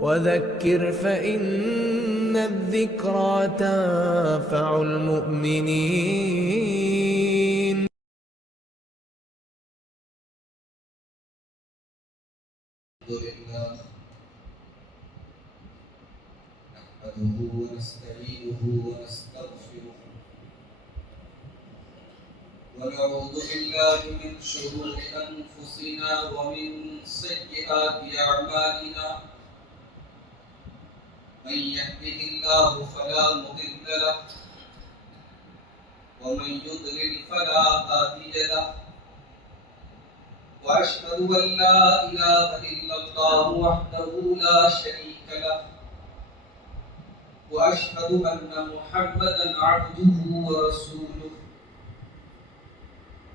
وذكر فإن الذكرى تنفع المؤمنين. الحمد لله نحمده ونستعينه ونستغفره ونعوذ بالله من شرور أنفسنا ومن سيئات أعمالنا من يهده الله فلا مضل له ومن يضلل فلا هادي له وأشهد أن لا إله إلا الله وحده لا شريك له وأشهد أن محمدا عبده ورسوله.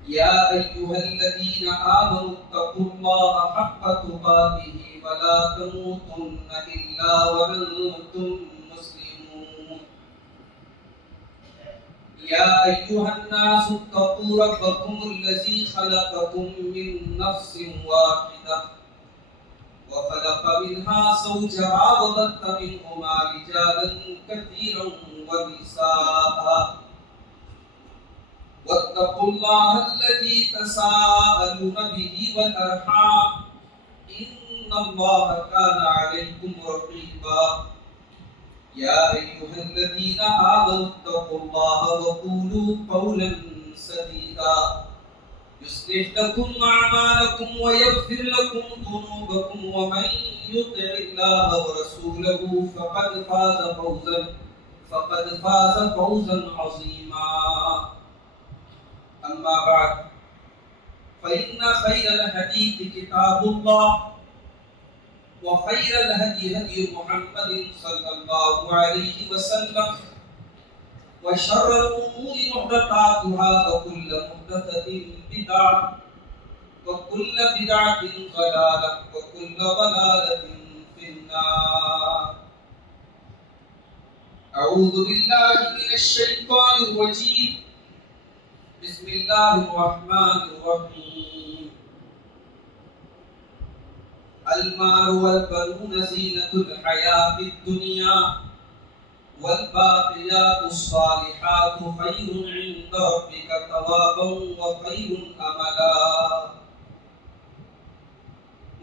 يا أيها الذين آمنوا اتقوا الله حق تقاته ولا تموتن إلا وأنتم مسلمون. يا أيها الناس اتقوا ربكم الذي خلقكم من نفس واحدة وخلق منها زوجها وبث منهما رجالا كثيرا ونساء واتقوا الله الذي تساءلون به والأرحام إن الله كان عليكم رقيبا. يا أيها الذين آمنوا اتقوا الله وقولوا قولا سديدا يصلح لكم أعمالكم ويغفر لكم ذنوبكم ومن يطع الله ورسوله فقد فاز فوزا عظيما. أما بعد فإن خير الحديث كتاب الله وخير الهدي هدي محمد صلى الله عليه وسلم وشر الأمور محدثاتها وكل محدثة بدعة وكل بدعة ضلالة وكل ضلالة في النار. أعوذ بالله من الشيطان الرجيم. بسم الله الرحمن الرحيم. المال والبنون زينة الحياة الدنيا والباقيات الصالحات خير عند ربك ثوابا وخير املا.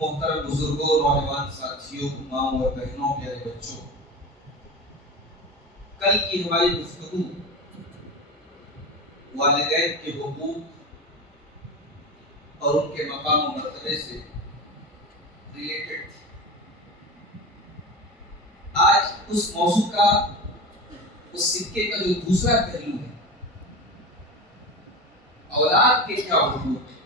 محترم بزرگوں، نوجوان ساتھیوں، ماں اور بہنوں، پیارے بچوں، کل کی ہماری گفتگو والدین کے حقوق اور ان کے مقام و مرتبے سے ریلیٹڈ تھی. آج اس موضوع کا، اس سکے کا جو دوسرا پہلو ہے، اولاد کے کیا حقوق ہیں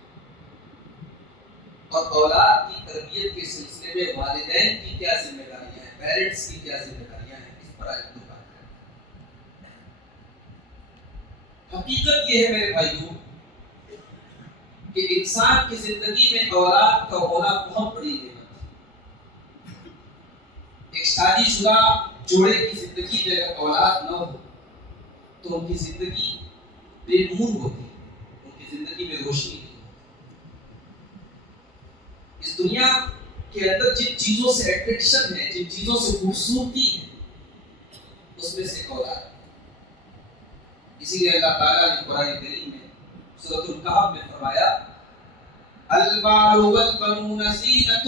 اور اولاد کی تربیت کے سلسلے میں والدین کی کیا ذمہ داریاں ہیں، پیرنٹس کی کیا ذمہ داریاں ہیں، اس پر آج بات کریں. حقیقت یہ ہے میرے بھائیوں کہ انسان کی زندگی میں اولاد کا ہونا بہت بڑی نعمت ہے. ایک شادی شدہ جوڑے کی زندگی میں اگر اولاد نہ ہو تو ان کی زندگی بے نور ہوتی ہے، ان کی زندگی میں روشنی نہیں ہوتی. اس دنیا کے اندر جن چیزوں سے اٹریکشن ہے، جن چیزوں سے خوبصورتی ہے، اس میں سے اولاد. اسی لیے اللہ تعالیٰ نے قرآن کریم میں سورۃ الکہف میں فرمایا المال والبنون زینۃ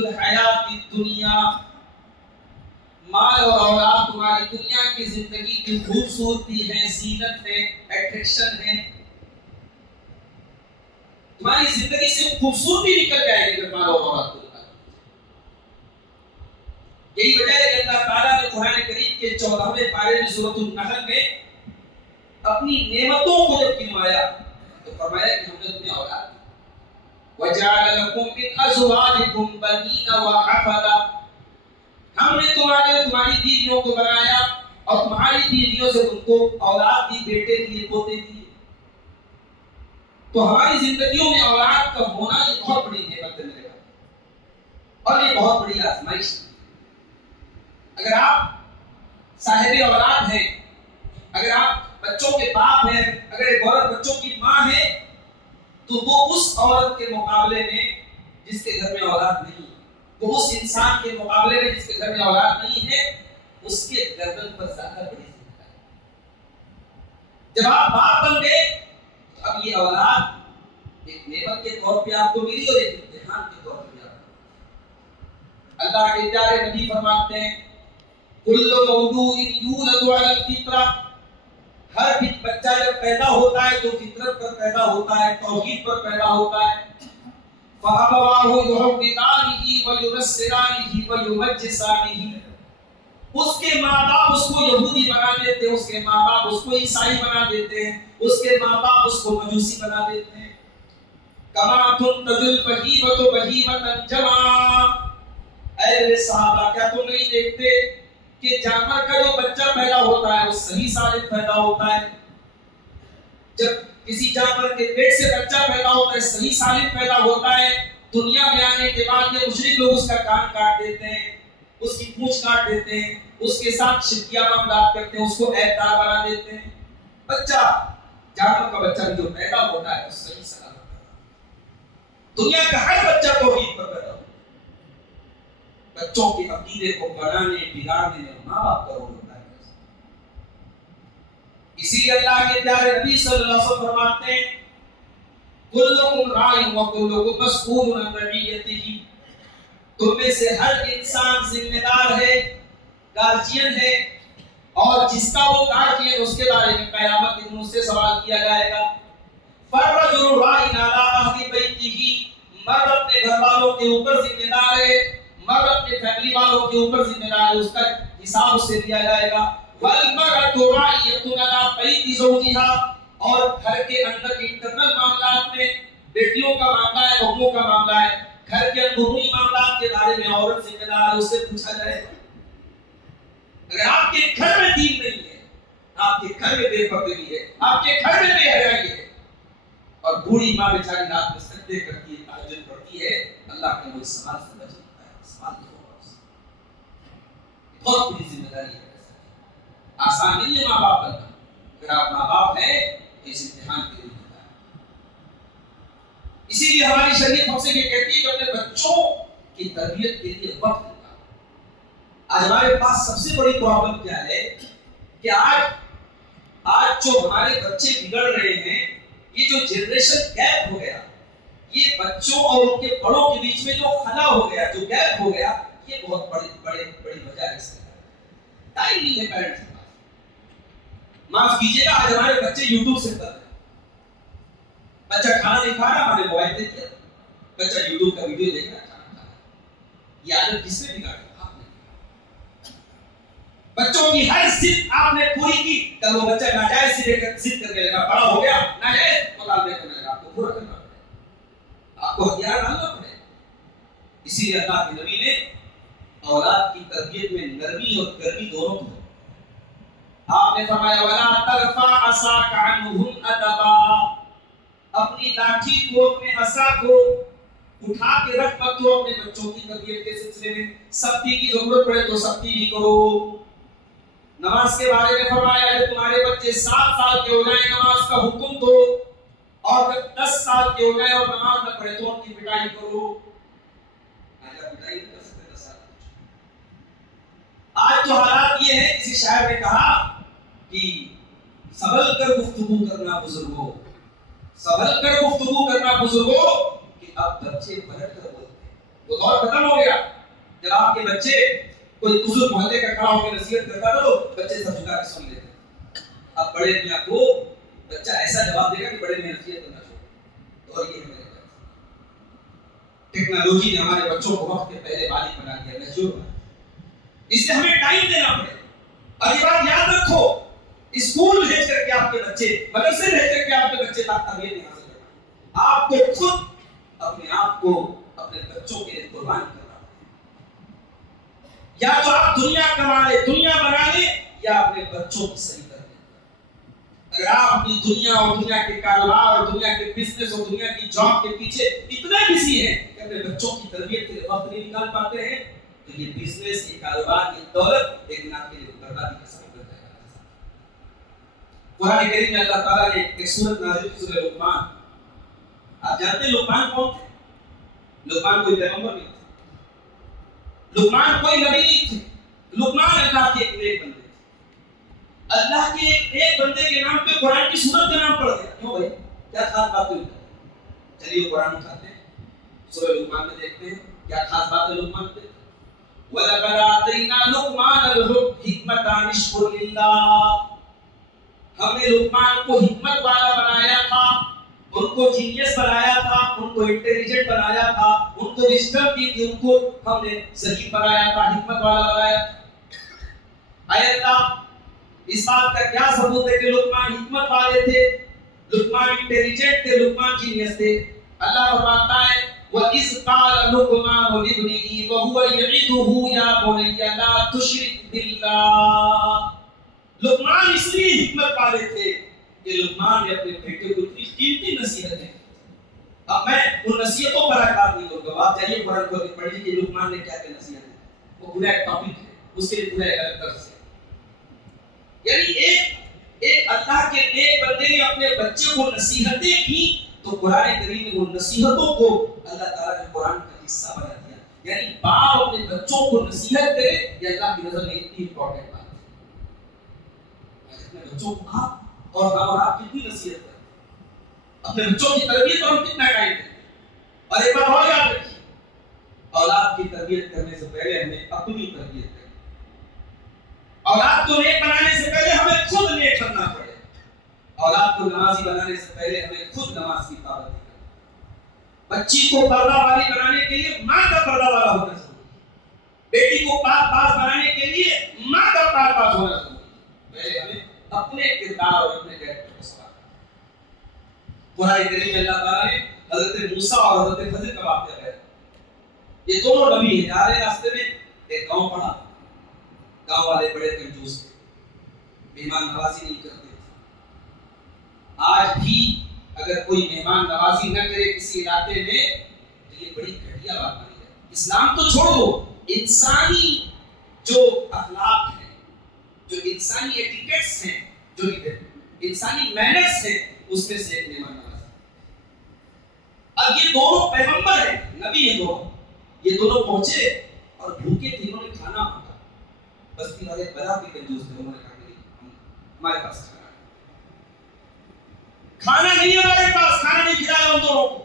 الحیات الدنیا. مال اور اولاد تمہاری دنیا کی زندگی کی خوبصورتی ہے، زینت ہے، اٹریکشن ہے. تمہاری زندگی سے خوبصورتی نکل جائے گی مال اور اولاد کو. یہی وجہ ہے کہ اللہ تعالیٰ نے قرآن کریم کے 14ویں پارے میں سورۃ النحل میں اپنی نعمتوں کو جب گنوایا تو فرمایا کہ ہم نے تمہیں اولاد دی. وَجَعَلَ لَكُم مِّنْ أَزْوَاجِكُمْ بَنِينَ وَحَفَدَةً. ہم نے تمہاری بیویوں کو بنایا اور تمہاری بیویوں سے تم کو اولاد دی، بیٹے دیے، پوتے دیے. تو ہماری زندگیوں میں اولاد کا ہونا یہ بہت بڑی نعمت ہے میرے بھائی، اور یہ بہت بڑی آزمائش ہے. اگر آپ صاحب اولاد ہیں، اگر آپ بچوں کے باپ ہیں، اگر ایک عورت بچوں کی ماں ہے، تو وہ اس عورت کے مقابلے میں جس کے گھر میں اولاد نہیں، وہ اس انسان کے مقابلے میں جس کے گھر میں اولاد نہیں ہے اس کے گردن پر زیادہ بڑی ذمہ داری۔ جب آپ باپ بن گئے تو اب یہ اولاد ایک نعمت کے طور پہ آپ کو ملی اور ایک امتحان کے طور پہ آپ کو۔ اللہ کے پیارے نبی فرماتے ہیں کل مولود یولد علی الفطرہ، ہر بچہ جب پیدا ہوتا ہے تو فطرت پر پیدا ہوتا ہے، توحید پر پیدا ہوتا ہے۔ فَأَبَوَاهُ يُهَوِّدَانِهِ وَيُنَصِّرَانِهِ وَيُمَجِّسَانِهِ، اس کے ماں باپ اس کو یہودی بنا دیتے ہیں، اس کے ماں باپ اس کو عیسائی بنا دیتے ہیں، اس کے ماں باپ اس کو مجوسی بنا دیتے ہیں۔ كَمَا تُنْتَجُ الْبَهِيمَةُ بَهِيمَةً جَمَعًا، اے میرے صحابہ کیا تم نہیں دیکھتے کہ جانور کا جو بچہ پیدا ہوتا ہے وہ صحیح سالم پیدا ہوتا ہے؟ جب کسی جانور کے پیٹ سے بچہ پیدا ہوتا ہے صحیح سالم پیدا ہوتا ہے، دنیا میں آنے کے بعد یہ مشرک لوگ اس کا کان کاٹ دیتے ہیں، اس کی پونچھ کاٹ دیتے ہیں، اس کے ساتھ شرکیہ معاملات کرتے ہیں، اس کو عیب دار بنا دیتے ہیں۔ بچہ جانور کا بچہ جو پیدا ہوتا ہے وہ صحیح سلامت ہوتا ہے۔ دنیا کا ہر بچہ توحید پر پیدا ہوتا ہے۔ بچوں کے عقیدے کو بنانے بگاڑنے میں ماں باپ کا رول ہوتا ہے۔ اسی لیے اللہ کے پیارے نبی صلی اللہ علیہ وسلم فرماتے ہیں کلکم راع وکلکم مسئول عن رعیتہ، تم میں سے ہر انسان ذمہ دار ہے، گارجین ہے، اور جس کا وہ گارجین اس کے بارے میں قیامت کے دن اس سے سوال کیا جائے گا۔ فالرجل راع علی اہل بیتہ، مرد اپنے گھر والوں کے اوپر ذمہ دار ہے، مرد اپنے فیملی والوں کے اوپر ذمہ دار ہے، اس کا حساب اس سے لیا جائے گا۔ والمرأة راعیۃ علی بیت زوجها، اور گھر کے اندر انٹرنل معاملات میں بیٹیوں کا معاملہ ہے، بہوؤں کا معاملہ ہے، گھر کے اندرونی معاملات کے بارے میں عورت ذمہ دار ہے، اس سے پوچھا جائے گا۔ اگر آپ کے گھر میں دین نہیں ہے، آپ کے گھر میں بے پردگی ہے، آپ کے گھر میں بے حیائی ہے، اور بوڑھی ماں بیچاری رات میں سجدے کرتی ہے، تہجد پڑھتی ہے، اللہ کے وہ سوال سے بچ جاتا ہے، سوال نہیں ہوگا اس سے۔ بہت بڑی ذمہ داری ہے، آسان نہیں ہے ماں باپ بننا۔ اگر آپ ماں باپ ہیں تو اس امتحان کے لیے ہوتا ہے۔ اسی لیے ہماری شریعت ہم سے یہ کہتی ہے کہ اپنے بچوں کی تربیت کے لیے وقت نکالو۔ آج ہمارے پاس سب سے بڑی پرابلم کیا ہے کہ آج جو ہمارے بچے بگڑ رہے ہیں، یہ جو جنریشن گیپ ہو گیا، یہ بچوں اور ان کے بڑوں کے بیچ میں جو خلا ہو گیا، جو گیپ ہو گیا، یہ بہت بڑی وجہ ہے اس کی۔ ٹائم نہیں ہے پیرنٹس کے پاس۔ معاف کیجیے گا، آج ہمارے بچے یوٹیوب سے کر رہے ہیں۔ بچہ کھانا نہیں کھا رہا، ہمارے موبائل دے دیا، بچہ یوٹیوب کا ویڈیو دیکھ رہا ہے، کھانا کھا رہا ہے۔ یہ عادت کس نے بگاڑی؟ آپ نے۔ بچوں کی ہر ضد آپ نے پوری کی، کل وہ بچہ ناجائز ضد کرنے لگا، بڑا ہو گیا ناجائز مطالبے کرنے لگا، آپ کو پورا کرنا پڑے گا، آپ کو ہتھیار ڈالنا پڑے گا۔ اسی لیے اللہ کے نبی نے اولاد کی تربیت میں نرمی اور گرمی دونوں کو آپ نے فرمایا وَلَا تَرْفَعْ عَصَاكَ عَنْهُمْ أَدَبًا، اپنی لاٹھی کو، اپنے عصا کو اٹھا کے رکھ مت دو اپنے بچوں کی تربیت کے سلسلے میں۔ سختی کی ضرورت پڑے تو سختی بھی کرو۔ نماز کے بارے میں فرمایا جب تمہارے بچے 7 سال کے ہو جائیں نماز کا حکم دو، اور جب 10 سال کے ہو جائیں اور نماز نہ پڑھے تو ان کی پٹائی کرو۔ پٹائی نہیں کر سکتے 10 سال۔ آج تو حالات یہ ہے، کسی شاعر نے کہا کہ سنبھل کر گفتگو کرنا بزرگوں، سنبھل کر گفتگو کرنا بزرگوں، کہ اب بچے پلٹ کر بولتے ہیں۔ وہ دور ختم ہو گیا جب آپ کے بچے کوئی بزرگ محلے کا کھڑا ہو کے نصیحت کرتا تھا تو بچے سب جھکا کے سن لیتے۔ اب بڑے میاں کو بچہ ایسا جواب دے گا کہ بڑے میاں نصیحت کرنا چھوڑ۔ اور یہ ہے میرے بچے، ٹیکنالوجی نے ہمارے بچوں کو وقت کے پہلے بالغ بنا دیا، میچور بنا دیا۔ اس لیے ہمیں ٹائم دینا پڑے۔ اور یہ بات یاد رکھو، اسکول بھیج کر کے آپ کے بچے، مدرسے بھیج کر کے آپ کے بچے تربیت نہیں حاصل کرنا۔ آپ کو خود اپنے آپ کو اپنے بچوں کے لیے قربان کرنا پڑے۔ یا تو آپ دنیا کما لیں، دنیا بنا لیں، یا اپنے بچوں کی صحیح تربیت۔ اگر آپ اپنی دنیا اور دنیا کے کاروبار اور دنیا کے بزنس اور دنیا کی جاب کے پیچھے اتنے بزی ہیں کہ اپنے بچوں کی تربیت کے لیے وقت نہیں نکال پاتے ہیں، تو یہ بزنس، یہ کاروبار، یہ دولت ایک دن آپ کے لیے بربادی کا سبب بن جائے گا۔ قرآن کریم میں اللہ تعالیٰ نے ایک سورت نازل کی، سورہ لقمان۔ آپ جانتے ہیں لقمان کون تھے؟ لقمان کوئی پیغمبر نہیں تھے، لقمان کوئی نبی نہیں تھے، لقمان اللہ کے ایک نیک بندے تھے۔ اللہ کے ایک بندے کے نام پہ قرآن کی سورت کا نام پڑ گیا، کیوں بھائی؟ کیا خاص بات ہوئی؟ چلیے قرآن اٹھاتے ہیں، سورہ لقمان میں دیکھتے ہیں کیا خاص بات ہے لقمان پہ۔ وَلَقَدْ آتَيْنَا لُقْمَانَ الْحِكْمَةَ أَنِ اشْكُرْ لِلَّهِ، ہم نے لقمان کو حکمت والا بنایا تھا، ان کو جینیس بنایا تھا، ان کو انٹیلیجنٹ بنایا تھا، ان کو وزڈم دی تھی، ان کو ہم نے صحیح بنایا تھا، حکمت والا بنایا تھا۔ اے اللہ، اس بات کا کیا ثبوت ہے کہ لقمان حکمت والے تھے، لقمان انٹیلیجنٹ تھے، لقمان جینیس تھے؟ اللہ فرماتا ہے وَإِذْ قَالَ لُقْمَانُ لِابْنِهِ وَهُوَ يَعِظُهُ يَا بُنَيَّ لَا تُشْرِكْ بِاللَّهِ۔ لقمان اس لیے حکمت والے تھے کہ لقمان نے اپنے بیٹے کو اتنی قیمتی نصیحتیں، اب میں ان نصیحتوں پر اعتراض نہیں کروں گا، آپ چاہیے قرآن کو پڑھیے کہ لقمان نے کیا کیا نصیحتیں، وہ پورا ایک ٹاپک ہے، اس کے لیے پورا ایک الگ طرف سے، یعنی ایک اللہ کے نیک بندے نے اپنے بچے کو نصیحتیں کی تو قرآن کریم نے وہ نصیحتوں کو اللہ تعالیٰ نے قرآن کا حصہ بنا دیا۔ یعنی باپ اپنے بچوں کو نصیحت کرے یہ اللہ کی نظر میں اتنی امپورٹنٹ بات ہے۔ اپنے بچوں کو آپ اور ماں اور آپ کتنی نصیحت کریں، اپنے بچوں کی تربیت اور کتنا قائم کریں۔ اور ایک بات اور یاد رکھیے، اولاد کی تربیت کرنے سے پہلے ہمیں اپنی تربیت کریں۔ اولاد کو نیک بنانے سے پہلے ہمیں خود نیک بننا پڑے، اولاد کو نمازی بنانے سے پہلے ہمیں خود نماز کی پابندی کرنا۔ بچی کو پردہ والی بنانے کے لیے ماں کا پردہ والا ہونا ضروری ہے، بیٹی کو پاک باز بنانے کے لیے ماں کا پاک باز ہونا ضروری ہے۔ پہلے ہمیں اپنے کردار اور اپنے کیریکٹر کو سنبھالنا ہے۔ قرآن کریم میں اللہ تعالیٰ نے حضرت موسیٰ اور حضرت خضر کا واقعہ بیان کیا۔ یہ دونوں نبی ہیں، جا رہے راستے میں ایک گاؤں پڑا، گاؤں والے بڑے کنجوس تھے، مہمان نوازی نہیں کرتے تھے۔ آج بھی اگر کوئی مہمان نوازی نہ کرے کسی علاقے میں تو یہ بڑی گھٹیا بات مانی ہے۔ اسلام تو چھوڑو، انسانی جو اخلاق ہیں، جو انسانی ایٹیکیٹس ہیں، جو انسانی مینرز ہیں، اس میں سے ایک مہمان نوازی۔ اب یہ دونوں پیغمبر ہیں، نبی ہیں دونوں، یہ دونوں پہنچے اور بھوکے تھے، انہوں نے کھانا مانگا۔ بستی والے بڑا بھی کنجوس تھے، انہوں نے کہا کہ ہمارے پاس کھانا نہیں ہے، ہمارے پاس کھانا نہیں کھلایا ان دونوں کو۔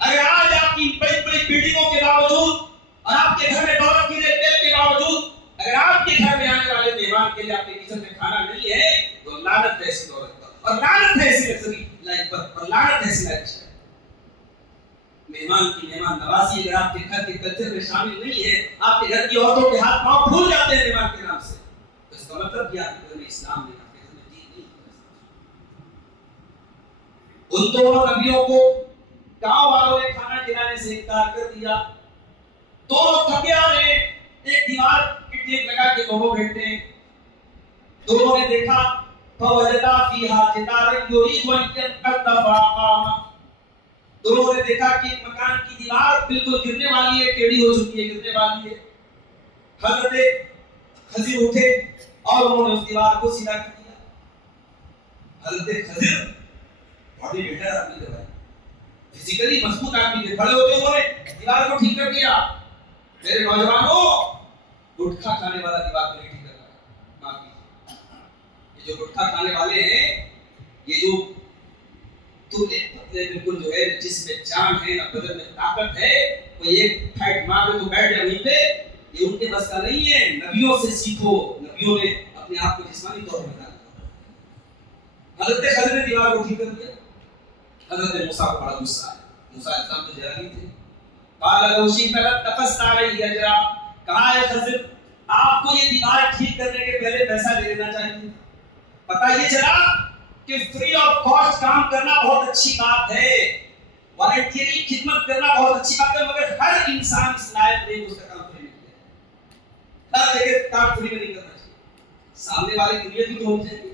اگر آج آپ کی بڑی بڑی بلڈنگوں کے باوجود اور آپ کے گھر میں دولت کی تیل کے باوجود اگر آپ کے گھر میں آنے والے مہمان کے لیے آپ کے کچن میں کھانا نہیں ہے تو لعنت ہے ایسی دولت پر، اور لعنت ہے ایسی لگژری لائف پر، اور لعنت ہے ایسی لائف اسٹائل۔ مہمان کی مہمان نوازی اگر آپ کے گھر کے کلچر میں شامل نہیں ہے، آپ کے گھر کی عورتوں کے ہاتھ پاؤں پھول جاتے ہیں مہمان کے نام سے، تو اس کا مطلب کیا ہے کہ اسلام نہیں، آپ کے گھر میں دین نہیں۔ ان دونوں نبیوں کو گاؤں والوں نے کھانا کھلانے سے انکار کر دیا، دونوں تھکے آ رہے ہیں، ایک دیوار کی ٹیک لگا کے دونوں بیٹھے ہیں۔ دونوں نے دیکھا فوجدا فیہا جدارا یرید ان ينقض فاقام، دونوں نے دیکھا کہ مکان کی دیوار بالکل گرنے والی ہے، ٹیڑھی ہو چکی ہے، گرنے والی ہے۔ حضرت خضر اٹھے اور انہوں نے اس دیوار کو سیدھا کر دیا۔ حضرت خضر باڈی بلڈر آدمی تھے، فزیکلی مضبوط آدمی تھے، کھڑے ہو کے انہوں نے دیوار کو ٹھیک کر دیا۔ میرے نوجوانوں، گٹکھا کھانے والا دیوار کو نہیں ٹھیک کرتا، معاف کیجیے، یہ جو گٹکھا کھانے والے ہیں، یہ جو بالکل جو ہے جس میں جان ہے نہ بدن میں طاقت ہے، کوئی ایک پھیٹ مار دے تو بیٹھ جائے وہیں پہ، یہ ان کے بس کا نہیں ہے۔ نبیوں سے سیکھو، نبیوں نے اپنے آپ کو جسمانی طور پر بنا دیا۔ حضرت خضر نے دیوار کو ٹھیک کر دیا۔ حضرت موسیٰ کو بڑا غصہ آیا، موسیٰ علیہ السلام تو جلدی تھے۔ قال لو شئت لاتخذت علیہ اجرا، کہا ہے خضر آپ کو یہ دیوار ٹھیک کرنے کے پہلے پیسہ لے لینا چاہیے۔ پتہ یہ چلا کہ فری آف کاسٹ کام کرنا بہت اچھی بات ہے، والنٹیری خدمت کرنا بہت اچھی بات ہے، مگر ہر انسان اس لائق نہیں اس کا کام فری میں کرے، ہر جگہ کام فری میں نہیں کرنا چاہیے، سامنے والے کی نیت بھی تو ہونی چاہیے۔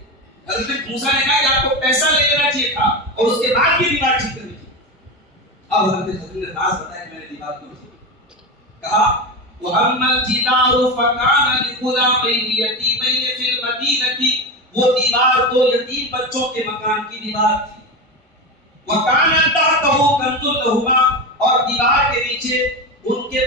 حضرت موسیٰ نے کہا کہ آپ کو پیسہ لے لینا چاہیے تھا اور اس کے بعد یہ دیوار ٹھیک کرنی تھی۔ اب حضرت خضر نے راز بتایا کہ میں نے دیوار کو ٹھیک کہا وَأَمَّا الْجِدَارُ فَكَانَ لِغُلَامَيْنِ يَتِيمَيْنِ فِي الْمَدِينَةِ، وہ دیوار دو یتیم بچوں کے مکان کی دیوار تھی۔ وَكَانَ تَحْتَهُ كَنْزٌ لَهُمَا، اور دیوار کے نیچے ان کے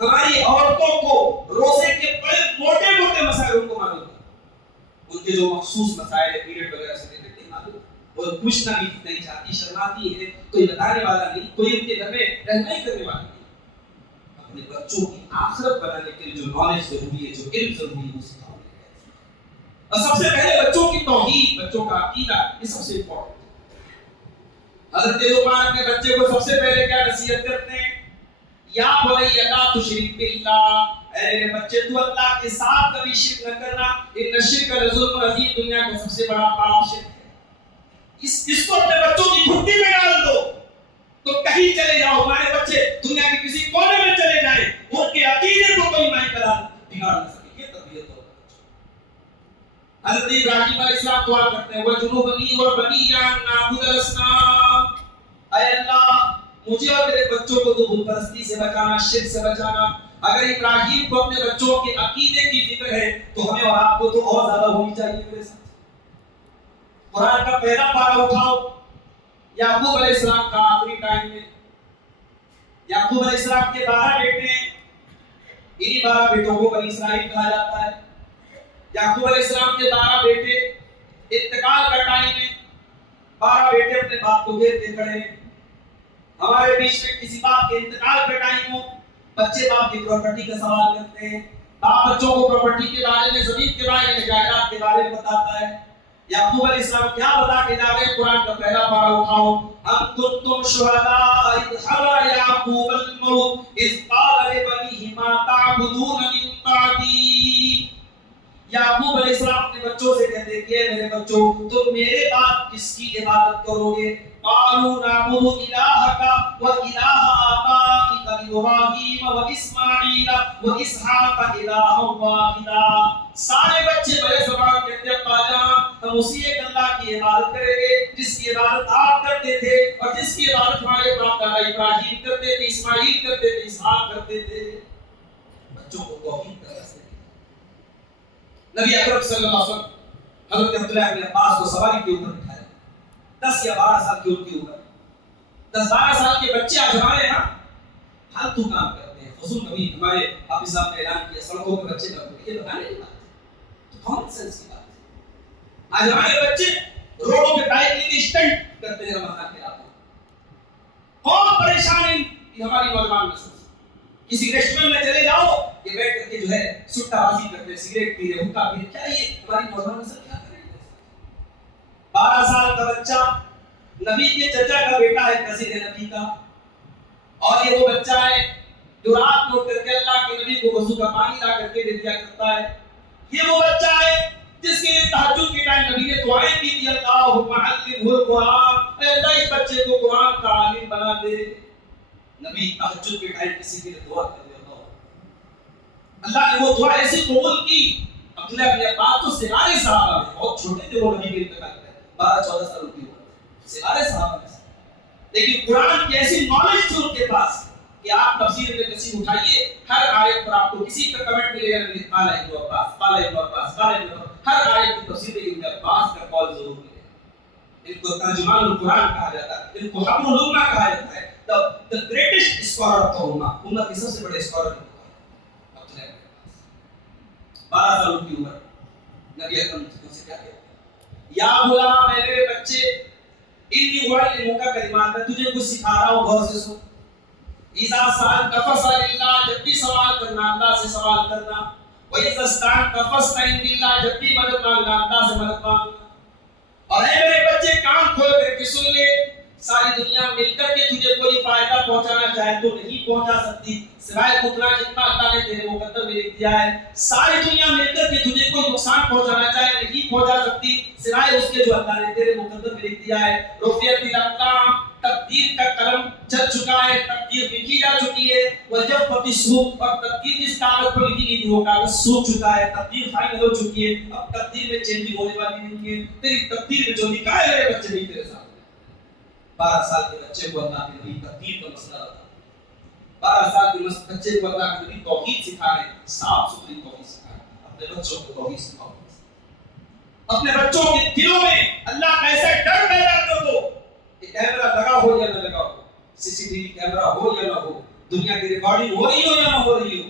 ہماری عورتوں کو روزے کے بڑے موٹے موٹے مسائل ان کو معلوم ہے، ان کے جو مخصوص مسائل ہے پیریڈ وغیرہ سے لے کر معلوم، وہ پوچھنا بھی نہیں چاہتی، شرماتی ہے، کوئی بتانے والا نہیں، کوئی ان کے گھر میں رہنمائی کرنے والا نہیں۔ اپنے بچوں کی آخرت بنانے کے لیے جو نالج ضروری ہے، جو علم ضروری ہے، وہ سکھاؤ۔ اور سب سے پہلے بچوں کی توحید، بچوں کا عقیدہ، یہ سب سے امپورٹنٹ ہے۔ حضرت لقمان اپنے بچے کو سب سے پہلے کیا نصیحت کرتے ہیں؟ یا بنی لا تشرک باللہ، اے میرے بچے تو اللہ کے ساتھ کبھی شرک نہ کرنا، ان الشرک لظلم عظیم، دنیا کا سب سے بڑا پاپ شرک ہے۔ اس کو اپنے بچوں کی گھٹی میں ڈال دو تو کہیں چلے جاؤ، ہمارے بچے دنیا کے کسی کونے میں چلے جائیں، ان کے عقیدے کو کوئی نہیں بگاڑ نہ سکے، یہ تربیت ہوگا۔ حضرت ابراہیم علیہ السلام دعا کرتے ہیں وَجُنُوبَنِي وَبَنِيَّ أَن نَعْبُدَ الْأَصْنَامَ، اے اللہ مجھے اور میرے بچوں کو تو بت پرستی سے بچانا، شرک سے بچانا۔ اگر ابراہیم کو اپنے بچوں کے عقیدے کی فکر ہے تو ہمیں اور آپ کو تو اور زیادہ ہونی چاہیے میرے ساتھ۔ قرآن کا پہلا پارہ اٹھاؤ، یعقوب علیہ السلام کا آخری ٹائم میں، یعقوب علیہ السلام کے 12 بیٹے ہیں، انہی 12 بیٹوں کو بنی اسرائیل کہا جاتا ہے۔ یعقوب علیہ السلام کے 12 بیٹے، انتقال کا ٹائم ہے، 12 بیٹے اپنے باپ کو گھیر کے کھڑے ہیں۔ ہمارے بیچ میں کسی باپ کے انتقال کا ٹائم ہو، بچے باپ کی پراپرٹی کا سوال کرتے ہیں، باپ بچوں کو پراپرٹی کے بارے میں، زمین کے بارے میں، جائیداد کے بارے میں بتاتا ہے۔ یعقوب علیہ السلام کیا بتا کے جا رہے ہیں؟ قرآن کا پہلا پارہ اٹھاؤ، ام کنتم شہداء اذ حضر یعقوب الموت اذ قال لبنیہ ما تعبدون من بعدی۔ یعقوب علیہ السلام اپنے بچوں سے کہتے کہ میرے بچوں تم میرے بعد کس کی عبادت کرو گے؟ قالوا نعبد الہک و الہ آبائک ابراہیم و اسماعیل و اسحاق الہا واحدا۔ سارے بچے بڑے زبان کہتے ہیں ابا جان ہم اسی ایک اللہ کی عبادت کریں گے جس کی عبادت آپ کرتے تھے اور جس کی عبادت ہمارے باپ دادا ابراہیم کرتے تھے، اسماعیل کرتے تھے، اسحاق کرتے تھے۔ بچوں کو توحید کا راستے نبی اکرم صلی اللہ علیہ وسلم حضرت عبداللہ بن عباس کو سواری کے اوپر بٹھایا، 10 یا 12 سال کی ان کی عمر، 10-12 سال کے بچے آج ہمارے یہاں فالتو کام کرتے ہیں، فضول کبھی ہمارے حافظ صاحب نے اعلان کیا سڑکوں پہ بچے کرتے ہیں، یہ بتانے کی بات ہے، تو کامن سینس کی بات ہے۔ آج ہمارے بچے روڈوں پہ بائک لے کے اسٹنٹ کرتے ہیں رمضان کے رات میں، کون پریشان ہے یہ ہماری نوجوان نسل۔ کسی ریسٹورینٹ میں چلے جاؤ، یہ بیٹھ کر کے جو ہے سٹا بازی کرتے ہیں، سگریٹ پی رہے، حقہ پی رہے، کیا یہ ہماری نوجوان نسل کیا کرے گی؟ 12 سال کا بچہ نبی کے چچا کا بیٹا ہے، کزن ہے نبی کا، اور یہ وہ بچہ ہے جو رات کو اٹھ کر کے اللہ کے نبی کو وضو کا پانی لا کر کے دے دیا کرتا ہے۔ یہ وہ بچہ ہے جس کے لیے تہجد کے ٹائم نبی نے دعائیں کی تھی، اللہم علمہ القرآن، اے اللہ اس بچے کو قرآن کا عالم بنا دے۔ نبی تہجد کے ٹائم کسی کے لیے دعا کر دیا، اللہ نے وہ دعا ایسی قبول کی۔ عبداللہ بن عباس تو سارے صحابہ میں بہت چھوٹے تھے، وہ نبی کے انتقال پہ 12-14 سال کی عمر، سارے صحابہ میں، لیکن قرآن کی ایسی نالج تھی ان کے پاس کہ آپ تفسیر میں کسی اٹھائیے، ہر آیت پر آپ کو کسی کا کمنٹ ملے گا، قال ابن عباس، قال ابن عباس، قال ابن عباس، ہر آیت کی تفسیر میں ابن عباس کا قول ضرور ملے گا۔ ان کو ترجمان القرآن کہا جاتا ہے، ان کو حبر الامہ کہا جاتا ہے، the greatest scholar of the ummah، امت کے سب سے بڑے اسکالر ہیں۔ 12 سال کی عمر، نبی اکرم سے کیا کہتے ہیں؟ یا غلام، اے میرے بچے، انی اعلمک کلمات، میں تجھے کچھ سکھا رہا ہوں، غور سے سن۔ اذا سألت فاسأل اللہ، جب بھی سوال کرنا اللہ سے سوال کرنا، وَإِذَا اسْتَعَنْتَ فَاسْتَعِنْ بِاللَّهِ، جب بھی مدد مانگنا اللہ سے مدد مانگنا۔ اور اے میرے بچے کان کھول کر کے سن لے، ساری دنیا مل کر کے تجھے کوئی فائدہ پہنچانا چاہے تو نہیں پہنچا سکتی سوائے اتنا جتنا اللہ نے تیرے مقدر میں لکھ دیا ہے۔ ساری دنیا مل کر کے تجھے کوئی نقصان پہنچانا چاہے نہیں پہنچا سکتی سوائے اس کے جو اللہ نے تیرے مقدر میں لکھ دیا ہے۔ رفعت الاقلام، تقدیر کا قلم چل چکا ہے، تقدیر لکھی جا چکی ہے۔ وجفت الصحف، اور تقدیر جس کاغذ پر لکھی گئی تھی وہ کاغذ سوکھ چکا ہے، تقدیر فائنل ہو چکی ہے، اب تقدیر میں چینجنگ ہونے والی نہیں ہے۔ تیری تقدیر میں جو لکھا ہے میرے بچے نہیں تیرے ساتھ۔ 12 سال کے بچے کو اللہ کے نبی تقدیر کا مسئلہ بتا، 12 سال کے بچے کو اللہ کے نبی توحید سکھا رہے، صاف ستھری توحید سکھا رہے۔ اپنے بچوں کو توحید سکھاؤ، اپنے بچوں کے دلوں میں اللہ کا ایسا ڈر پیدا کر دو کہ کیمرہ لگا ہو یا نہ لگا ہو، سی سی ٹی وی کیمرہ ہو یا نہ ہو، دنیا کی ریکارڈنگ ہو رہی ہو یا نہ ہو رہی ہو،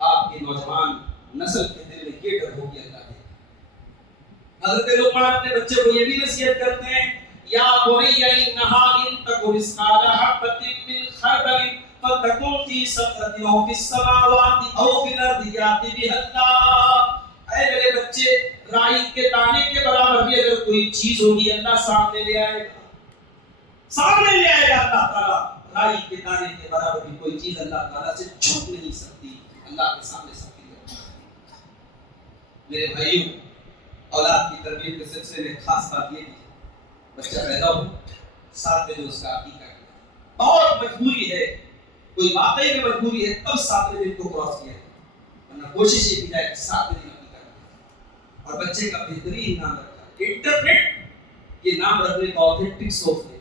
آپ کے نوجوان نسل کے دل میں یہ ڈر ہوگی اللہ کے۔ حضرت لقمان اپنے بچے کو یہ بھی نصیحت کرتے ہیں، یا بنی انہا ان تک مثقال حبۃ من خردل فتکن فی صخرۃ او فی السماوات او فی الارض یأتی بها اللہ۔ اے میرے بچے، رائی کے دانے کے برابر بھی اگر کوئی چیز ہوگی اللہ سامنے لے آئے گا، سامنے لے آئے گا اللہ تعالیٰ۔ رائی کے دانے کے برابر بھی کوئی چیز اللہ تعالیٰ سے چھپ نہیں سکتی، اللہ کے سامنے سب کی ہے۔ میرے بھائیوں، اولاد کی تربیت کے سلسلے میں خاص بات یہ ہے، بچہ پیدا ہو 7 بجے اس کا عقیقہ کیا، بہت مجبوری ہے، کوئی واقعی میں مجبوری ہے تب 7 دن کو کراس کیا ہے، ورنہ کوشش یہ کی جائے کہ 7 دن عقیقہ کیا، اور بچے کا بہترین نام رکھا ہے۔ انٹرنیٹ یہ نام رکھنے کا آتھینٹک سورس ہے۔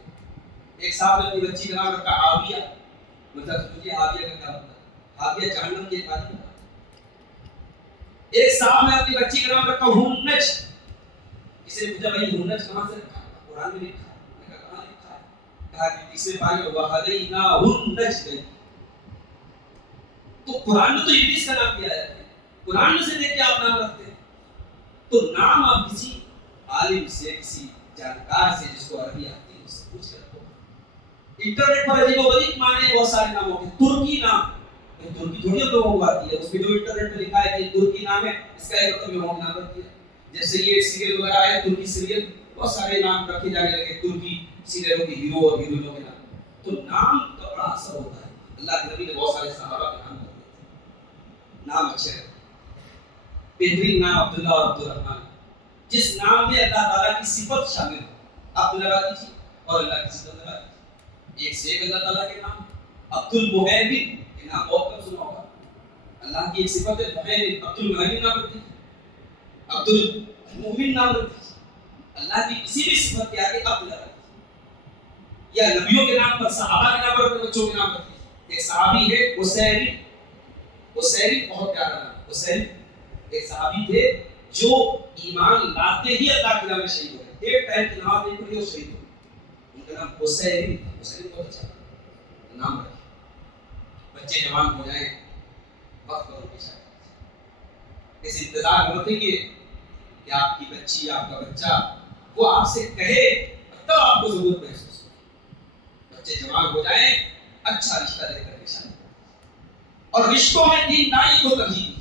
ایک صاحب نے اپنی بچی کا نام رکھا آویہ، مطلب مجھے آویہ کا کیا مطلب ہے؟ آویہ جہنم کی ایک آدمی ہے۔ ایک صاحب نے اپنی بچی کا نام رکھا ہنج۔ کسی نے پوچھا بھائی ہنج کہاں سے رکھا؟ قرآن میں لکھا ہے۔ میں نے کہا کہاں لکھا ہے؟ کہا کہ تیسرے پارے میں وَهَدَيْنَا النَّجْدَيْنِ۔ تو قرآن میں تو ابلیس کا نام دیا ہے، قرآن میں سے دیکھ کے آپ نام رکھتے ہیں۔ تو نام آپ کسی عالم سے، کسی جانکار سے جس کو عربی آتی ہے اس سے پوچھ کر رکھو۔ انٹرنیٹ پر عجیب و غریب معنی بہت سارے ناموں کے، ترکی نام، ترکی تھوڑی ہم لوگوں کو آتی ہے، اس میں جو انٹرنیٹ پہ لکھا ہے کہ ترکی نام ہے، اس کا ایک مطلب میں نام رکھ دیا۔ جیسے یہ سیریل وغیرہ ہے، ترکی سیریل، بہت سارے نام رکھے جانے لگے، ترکی سیریلوں کے ہیرو اور ہیروئنوں کے نام۔ تو نام کا بڑا اثر ہوتا ہے، اللہ کے نبی نے بہت سارے صحابہ کے نام رکھے تھے، نام اچھے رکھے۔ بہترین نام عبداللہ اور عبدالرحمن، جس نام میں اللہ تعالیٰ کی صفت شامل ہو، آپ لگا دیجیے اور اللہ کی صفت لگا دیجیے۔ ایک سے ایک اللہ تعالیٰ کے نام، عبد المہیمن، یہ نام بہت کم سنا ہوگا، اللہ کی ایک صفت ہے مہیمن، عبد المہیمن نام رکھ دیجیے، عبد المؤمن نام رکھ دیجیے، اللہ کی کسی بھی صفت کے آگے عبد لگا دیجیے۔ یا نبیوں کے نام پر، صحابہ کے نام پر، اپنے بچوں کے نام رکھ دیجیے۔ ایک صحابی ہے اسیری، اسیری بہت پیارا نام، اسیری ایک صحابی تھے جو ایمان لاتے ہی اللہ کے نام میں شہید ہو گئے، ایک ٹائم کی نماز نہیں پڑھی اور شہید ہو گئے، ان کا نام حسین تھا۔ حسین بہت اچھا نام رکھے۔ بچے جوان ہو جائیں، وقت پر ان کی شادی، اس انتظار میں رکھیں گے کہ آپ کی بچی، آپ کا بچہ وہ آپ سے کہے تب آپ کو ضرورت محسوس ہو۔ بچے جوان ہو جائیں، اچھا رشتہ لے کر کے شادی کریں، اور رشتوں میں دینداری کو ترجیح دیجیے۔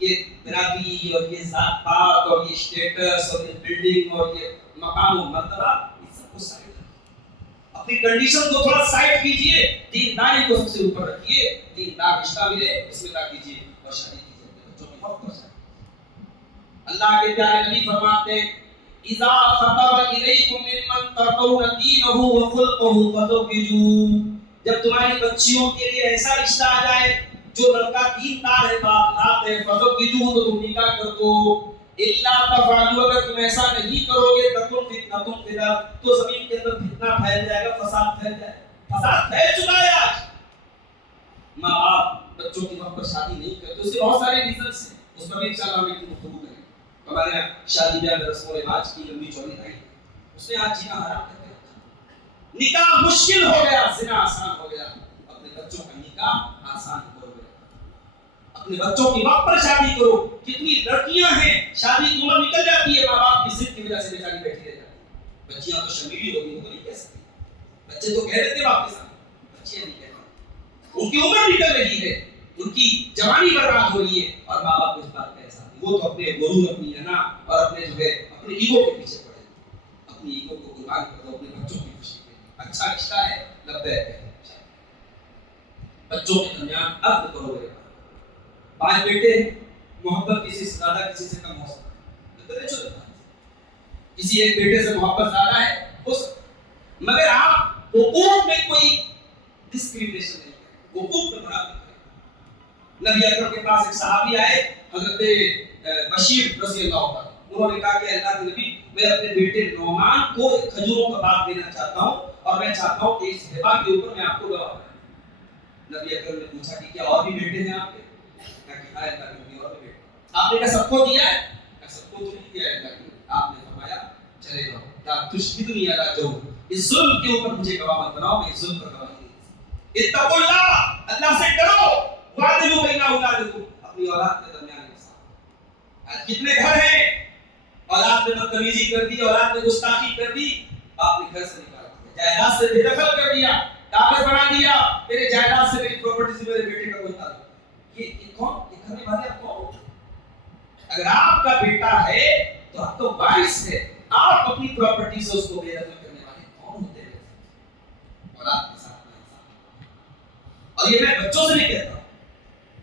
یہ برادری اور یہ ذات پات اور یہ اسٹیٹس اور یہ بلڈنگ اور یہ مقام و مرتبہ، یہ سب کو سائڈ رکھیے، اپنی کنڈیشن کو تھوڑا سائڈ کیجئے، دینداری کو سب سے اوپر رکھیے، دیندار رشتہ ملے بسم اللہ کیجئے اور شادی کیجئے، اپنے بچوں کی وقت پر شادی۔ اللہ کے پیارے نبی فرماتے ہیں اذا خطب الیکم ممن ترضون دینہ وخلقہ فزوجوہ، جب تمہاری بچیوں کے لیے ایسا رشتہ آ جائے جو لڑکا دیندار ہے، بااخلاق ہے، فزوجوہ، تو تم نکاح کر دو۔ الا تفعلوا، اگر تم ایسا نہیں کرو گے تکن فتنۃ فی الارض، تو زمین کے اندر فتنہ پھیل جائے گا، فساد پھیل جائے گا۔ فساد پھیل چکا ہے آج، ماں باپ بچوں کی وقت پر شادی نہیں کرتے، اس کے بہت سارے ریزنس ہیں، اس پر بھی انشاءاللہ ہم ایک گفتگو کریں گے۔ ہمارے یہاں شادی بیاہ میں رسم و رواج کی لمبی چوڑی نہیں، اس نے آج جینا حرام کر دیا، نکاح مشکل ہو گیا، زنا آسان ہو گیا، اپنے بچوں کا نکاح آسان ہو گیا، اپنے بچوں کی وقت پر شادی کرو۔ کتنی لڑکیاں ہیں شادی کی عمر نکل جاتی ہے، ماں باپ کی ضد کی وجہ سے بیچاری بیٹھی رہ جاتی ہے، بچیاں تو شرمیلی ہوگی، وہ تو نہیں کہہ سکتی، بچے تو کہہ رہے تھے باپ کے سامنے، بچیاں نہیں کہہ، ان کی عمر نکل رہی ہے، ان کی جوانی برباد ہو رہی ہے، اور ماں باپ کو اس بات کا احساس نہیں، وہ تو اپنے غرور، اپنی انا اور اپنے جو ہے اپنے ایگو کے پیچھے پڑے، اپنی ایگو کو قربان کر دو، اپنے بچوں کی خوشی کے لیے۔ اچھا رشتہ ہے، لبیک ہے، بچوں کے درمیان عقد کرو گے، 5 بیٹے ہیں، محبت کسی سے زیادہ کسی سے کم ہو سکتا ہے، کسی ایک بیٹے سے محبت زیادہ ہے ہو سکتا ہے، مگر آپ حقوق میں کوئی ڈسکریمنیشن نہیں کریں، حقوق میں برابری کریں۔ نبی اکرم کے پاس ایک صحابی آئے، حضرت بشیر رضی اللہ عنہ، انہوں نے کہا کہ اللہ کے نبی، میں اپنے بیٹے نعمان کو ایک کھجوروں کا باغ دینا چاہتا ہوں، اور میں چاہتا ہوں کہ اس ہبہ کے اوپر میں آپ کو گواہ بناؤں۔ نبی اکرم نے پوچھا کہ کیا اور بھی بیٹے ہیں آپ کے؟ کہا کہ ہاں اللہ کے نبی اور بھی بیٹے۔ آپ نے کہا سب کو دیا ہے؟ کہا سب کو تو نہیں دیا ہے اللہ کے نبی۔ آپ نے فرمایا چلے جاؤ، لا تشہدنی علی جور، اس ظلم کے اوپر مجھے گواہ مت بناؤ، میں اس ظلم پر گواہی نہیں دے سکتا۔ اتقوا اللہ سے ڈرو، وعدلوا بین اولادکم، اپنی اولاد کے درمیان انصاف۔ آج کتنے گھر ہیں اولاد نے بدتمیزی کر دی، اولاد نے گستاخی کر دی، آپ نے گھر سے نکال دیا، جائیداد سے بے دخل کر دیا، کاغذ بنا دیا، میرے جائیداد سے میری پراپرٹی سے میرے بیٹے کا کوئی تعلق۔ یہ کون؟ یہ کرنے والے آپ کون؟ اگر آپ کا بیٹا ہے تو آپ تو وارث ہے، آپ اپنی پراپرٹی سے اس کو بے دخل کرنے والے کون ہوتے ہیں؟ اولاد کے ساتھ انصاف۔ اور یہ میں بچوں سے بھی کہتا ہوں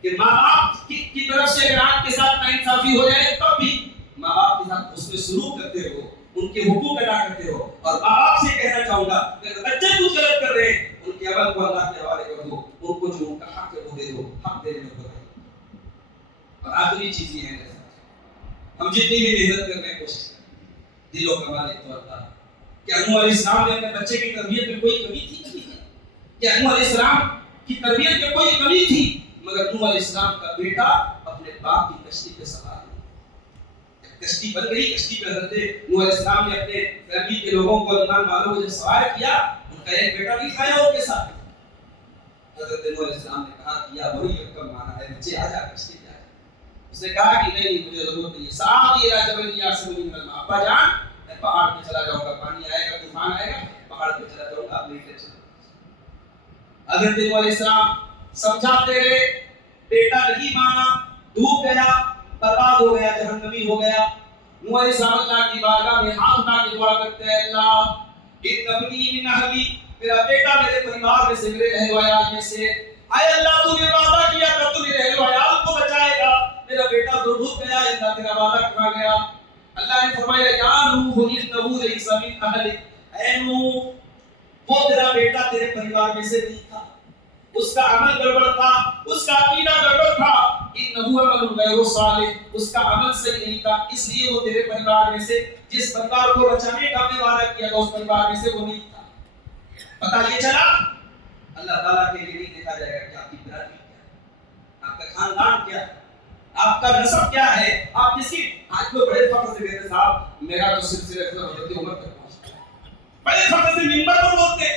کہ ماں باپ کی طرف سے اگر آپ کے ساتھ ناانصافی ہو جائے تب بھی ماں باپ کے ساتھ اس میں سلوک کرتے رہو، ان کے حقوق ادا کرتے رہو۔ اور ماں باپ سے کہنا چاہوں گا کہ اگر بچے کچھ غلط کر رہے ہیں ان کے عمل کو اللہ کے حوالے کر دو، ان کو جو ان کا حق ہے وہ دے دو، حق دینے میں بتائیے۔ اور آخری چیز یہ ہے میرے ساتھ، ہم جتنی بھی محنت کرنے کی کوشش کریں، دل و مالک تو اللہ۔ کیا نوح علیہ السلام نے اپنے بچے کی تربیت میں کوئی کمی تھی؟ کیا نوح علیہ السلام کی تربیت میں کوئی کمی تھی؟ مگر نوح علیہ السلام کا بیٹا اپنے باپ کی کشتی پہ سوار ہوا، کشتی بن گئی، کشتی پہ حضرت نوح علیہ السلام نے اپنے فیملی کے لوگوں کو، ایمان والوں کو جب سوار کیا، ان کا ایک بیٹا بھی کھایا ان کے ساتھ۔ حضرت نوح علیہ السلام نے کہا کہ یا بنی ارکب معنا ہے، بچے آ جا کشتی پہ آ جا۔ اس نے کہا کہ نہیں مجھے ضرورت نہیں ہے، سعی الی جبل یعصمنی من الماء، ابا جان میں پہاڑ پہ چلا جاؤں گا، پانی آئے گا، طوفان آئے گا، پہاڑ پہ چلا جاؤں گا، آپ نہیں چلا۔ حضرت نوح علیہ السلام سمجھاتے رہے، بیٹا نہیں مانا، ڈوب گیا، برباد ہو گیا، جہنمی ہو گیا۔ نوح علیہ السلام اللہ کی بارگاہ میں ہاتھ اٹھا کے دعا کرتے ہیں، اللہ ان ابنی من اہلی، میرا بیٹا میرے پریوار میں سے، میرے اہل و عیال میں سے، اے اللہ تو نے وعدہ کیا تھا تو میرے اہل و عیال کو بچائے گا، میرا بیٹا تو ڈوب گیا، اللہ تیرا وعدہ کھا گیا۔ اللہ نے فرمایا یا نوح انہ لیس من اہلک، اے نوح وہ تیرا بیٹا تیرے پریوار میں سے نہیں تھا، اس کا عمل گڑبڑ تھا، اس کا عقیدہ گڑبڑ تھا، انہ عمل غیر صالح، اس کا عمل صحیح نہیں تھا، اس لیے وہ تیرے پریوار میں سے، جس پریوار کو بچانے کا میں وعدہ کیا تھا اس پریوار میں سے وہ نہیں تھا۔ پتہ یہ چلا اللہ تعالیٰ کے لیے نہیں دیکھا جائے گا کہ آپ کی برادری کیا ہے، آپ کا خاندان کیا ہے، آپ کا نسب کیا ہے، آپ کسی آج کو بڑے فخر سے کہتے صاحب میرا تو سلسلہ حضرت عمر تک پہنچتا ہے، بڑے فخر سے منبر پر بولتے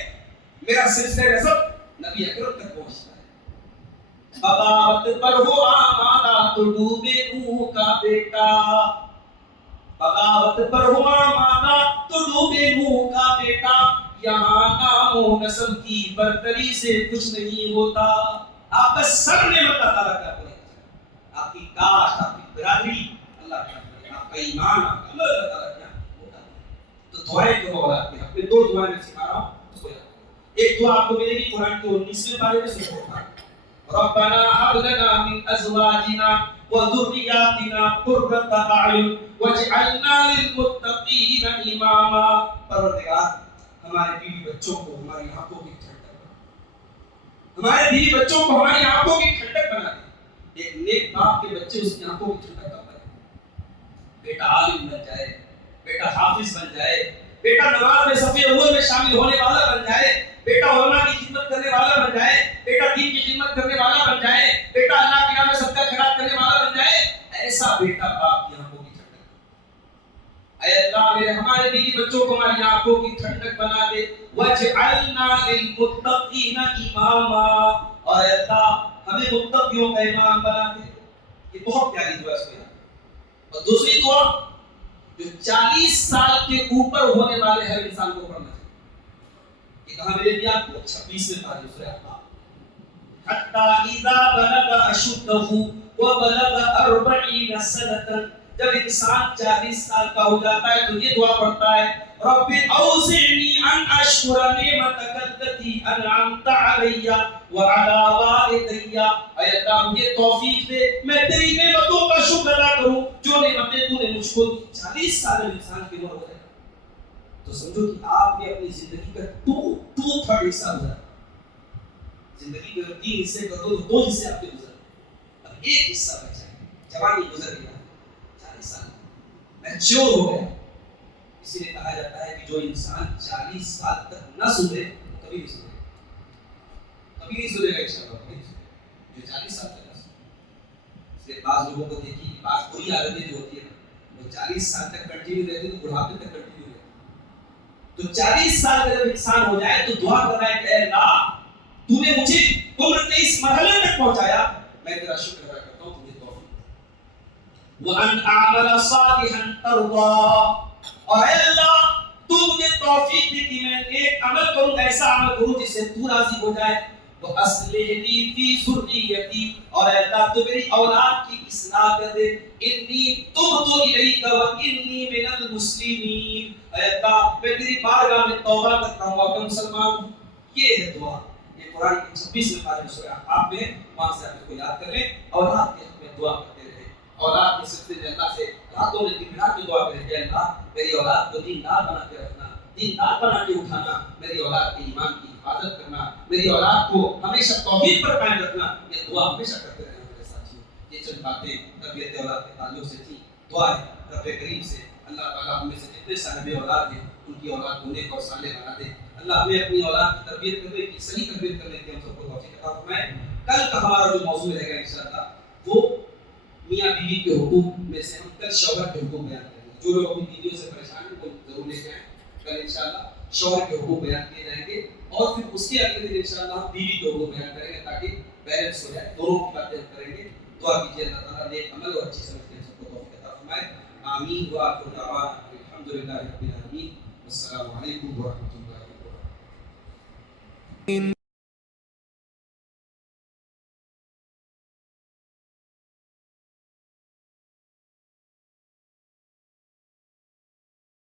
میرا سلسلہ نسب نبی اکرم تک پہنچتا ہے۔ بغاوت پر ہو آمادہ تو ڈوبے نوح کا بیٹا، بغاوت پر ہو آمادہ تو ڈوبے نوح کا بیٹا، یہاں نام و نسب کی برتری سے کچھ نہیں ہوتا۔ آپ کا سر نعمت اللہ تعالیٰ کا ہے، آپ کی کاشت، آپ کی برادری اللہ کا ہے، آپ کا ایمان، آپ کا عمل اللہ تعالیٰ کیا ہوتا ہے۔ تو دعائیں کرو اولاد کے حق میں، دو دعائیں میں سکھا رہا ہوں، اس کو یاد کرو۔ ایک دعا آپ کو ملے گی قرآن کے 19ویں پارے میں سے ہوتا ہے، ربنا هب لنا من ازواجنا وذرياتنا قرة اعين واجعلنا للمتقين اماما۔ پروردگار ہمارے بیوی بچوں کو ہماری آنکھوں کی ٹھنڈک بنا، ہمارے بیوی بچوں کو ہماری آنکھوں کی ٹھنڈک بنا دے۔ ایک نیک باپ کے بچے اس کی آنکھوں کی ٹھنڈک کب بنے؟ بیٹا عالم بن جائے، بیٹا حافظ بن جائے، بیٹا نماز میں صف اول میں شامل ہونے والا بن جائے، بیٹا علماء کی خدمت کرنے والا بن جائے، بیٹا دین کی خدمت کرنے والا بن جائے، بیٹا اللہ کی راہ میں صدقہ خیرات کرنے والا بن جائے۔ ایسا بیٹا باپ کی آنکھوں کی ٹھنڈک، اے اللہ میرے ہمارے بیوی بچوں کو ہماری آنکھوں کی ٹھنڈک بنا دے، وَاجْعَلْنَا لِلْمُتَّقِينَ إِمَامًا، اور اے اللہ ہمیں متقیوں کا امام بنا دے۔ یہ بہت پیاری دعا ہے۔ اور دوسری دعا جو 40 سال کے اوپر ہونے والے ہر انسان کو پڑھنا چاہیے، یہ کہاں ملے گی آپ کو؟ 26ویں پارے سورہ احقاف، حَتَّى إِذَا بَلَغَ أَشُدَّهُ وَبَلَغَ 40 سَنَةً، جب انسان 40 سال کا ہو جاتا ہے تو یہ دعا پڑھتا ہے، رب اوزعنی ان اشکر نعمتک التي انعمت علی وعلی والدی، اے اللہ مجھے توفیق دے میں تیری نعمتوں کا شکر ادا کروں جو نعمتیں تو نے مجھ کو دی۔ 40 سال انسان کی عمر ہو جائے تو سمجھو کہ آپ نے اپنی زندگی کا 2/3 حصہ گزارا، زندگی کے 3 حصے کر دو تو 2 حصے آپ کے گزر گئے، اب ایک حصہ بچا ہے، جوانی گزر گیا، 40 سال میچور ہو گیا۔ اسی لیے کہا جاتا ہے کہ جو انسان 40 سال تک نہ سدھرے کبھی نہیں سدھرے گا، کبھی نہیں سدھرے گا انشاءاللہ، کبھی نہیں سدھرے گا جو 40 سال تک نہ سدھرے۔ اس لیے بعض لوگوں کو دیکھیے کہ بعض بری عادتیں جو ہوتی ہیں وہ 40 سال تک کنٹینیو رہتی ہے تو بڑھاپے تک کنٹینیو رہتی ہے۔ تو 40 سال کا جب انسان ہو جائے تو دعا کرنا ہے کہ اے اللہ تو نے مجھے عمر کے اس مرحلے تک پہنچایا، میں تیرا شکر ادا کرتا ہوں، تجھے توفیق وَأَنْ أَعْمَلَ صَالِحًا تَرْضَىٰ، اور اے اللہ تو مجھے توفیق دی کہ میں ایک عمل کروں، ایسا عمل کروں جس سے تو راضی ہو جائے، وَأَصْلِحْ لِي فِي ذُرِّيَّتِي، اور اے اللہ تو میری اولاد کی اصلاح کر دے، انی تبت الیک وانی من المسلمین، اے اللہ میں تیری بارگاہ میں توبہ کرتا ہوں اور میں مسلمان ہوں۔ یہ ہے دعا، یہ قرآن کی 26 پارے سورہ آپ میں، وہاں سے آپ کو یاد کر لیں، اولاد کے حق میں دعا کرتے رہے، اولاد کے سلسلے میں اللہ سے راتوں میں دن رات دعا کریں کہ اللہ میری اولاد کو دیندار بنا کے رکھنا، دیندار بنا کے اٹھانا، میری اولاد کے ایمان کی حفاظت کرنا، میری اولاد کو ہمیشہ توحید پر قائم رکھنا، یہ دعا ہمیشہ کرتے رہنا میرے ساتھیوں۔ یہ چند باتیں تربیت اولاد کے تعلق سے تھی، دعا ہے رب کریم سے اللہ تعالیٰ ہمیں سے جتنے صاحب اولاد ہیں ان کی اولاد کو نیک اور صالح بنا دے، اللہ ہمیں اپنی اولاد کی تربیت کرنے کی، صحیح تربیت کرنے کی ہم سب کو توفیق عطا فرمائے۔ کل کا ہمارا جو موضوع رہے گا انشاءاللہ وہ میاں بیوی کے حقوق میں سے ہم کل شوہر کے حقوق بیان کریں گے۔ جو لوگ اپنی بیویوں سے پریشان ہیں وہ ضرور لے کے آئیں، کل انشاءاللہ شوہر کے حقوق بیان کیے جائیں گے، اور پھر اس کے اگلے دن انشاءاللہ ہم بیوی کے حقوق بیان کریں گے تاکہ بیلنس ہو جائے، دونوں کی باتیں ہم کریں گے۔ دعا کیجیے اللہ تعالیٰ نیک عمل اور اچھی سمجھ کے سب کو توفیق عطا فرمائے، آمین وآخر دعوانا الحمدللہ رب العالمین، والسلام علیکم ورحمۃ اللہ وبرکاتہ۔